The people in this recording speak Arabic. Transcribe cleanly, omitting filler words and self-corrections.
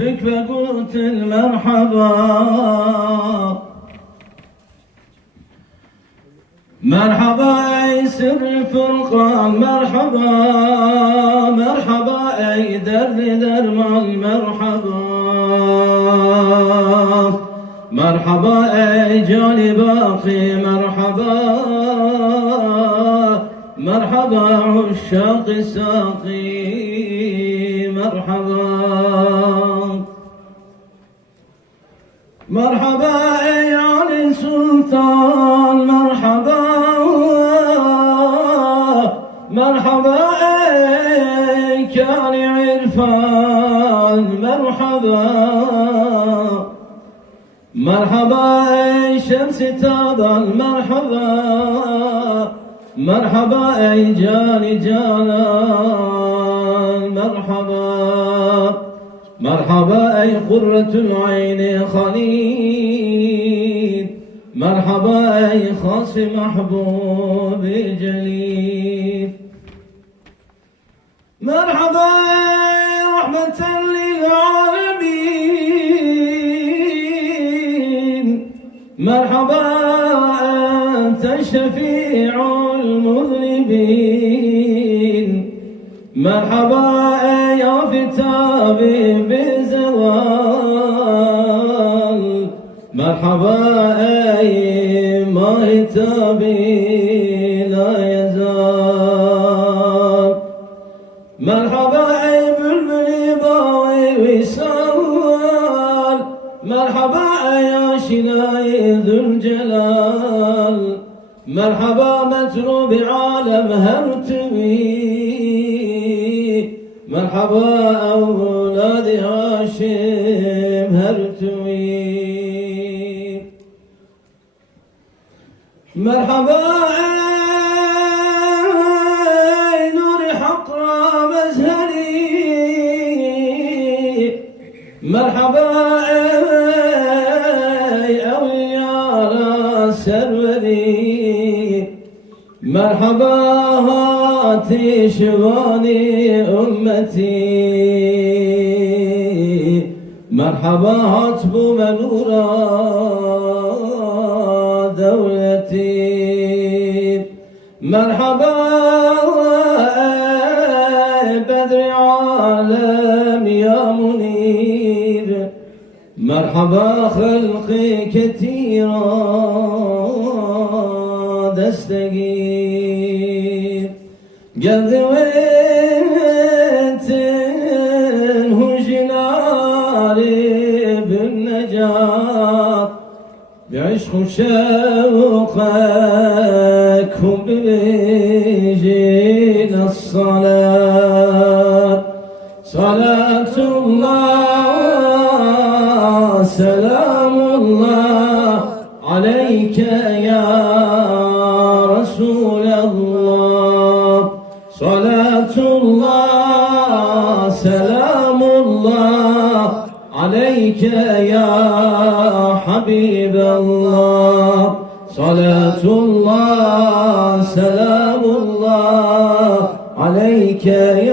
بك فقلت المرحبا مرحبا أي سر الفرقان مرحبا مرحبا أي درمان مرحبا مرحبا أي جاني باقي مرحبا مرحبا عشاق ساقي مرحبا مرحبا أي علي سلطان مرحبا مرحبا أي كان عرفان مرحبا مرحبا أي شمس تظل مرحبا مرحبا أي جاني جانان مرحبا مرحبا أي قرة العين خليل مرحبا أي خاص محبوب جليل مرحبا أي رحمة للعالمين مرحبا أنت شفيع المذنبين مرحبا يا فتابي بزوال مرحبا أي ما هتابي لا يزال مرحبا أي بلبلي باوي وصال مرحبا يا شناي ذو الجلال مرحبا متروب عالم هرتوي مرحبا أولاد هاشم هرتوي مرحبا أي نور حقرا مزهري مرحبا أي أولياء سروري مرحبا هاتي شواني أمتي مرحبا هاتب منورا دولتي مرحبا بدر عالم يا منير مرحبا خلقي كثيرا دستقير قد ويت هجناري بالنجاة بعشق شوقك وبيجينا الصلاة صلاة الله سلام الله عليك يا رسول الله صلاة الله سلام الله عليك يا حبيب الله صلاة الله سلام الله عليك يا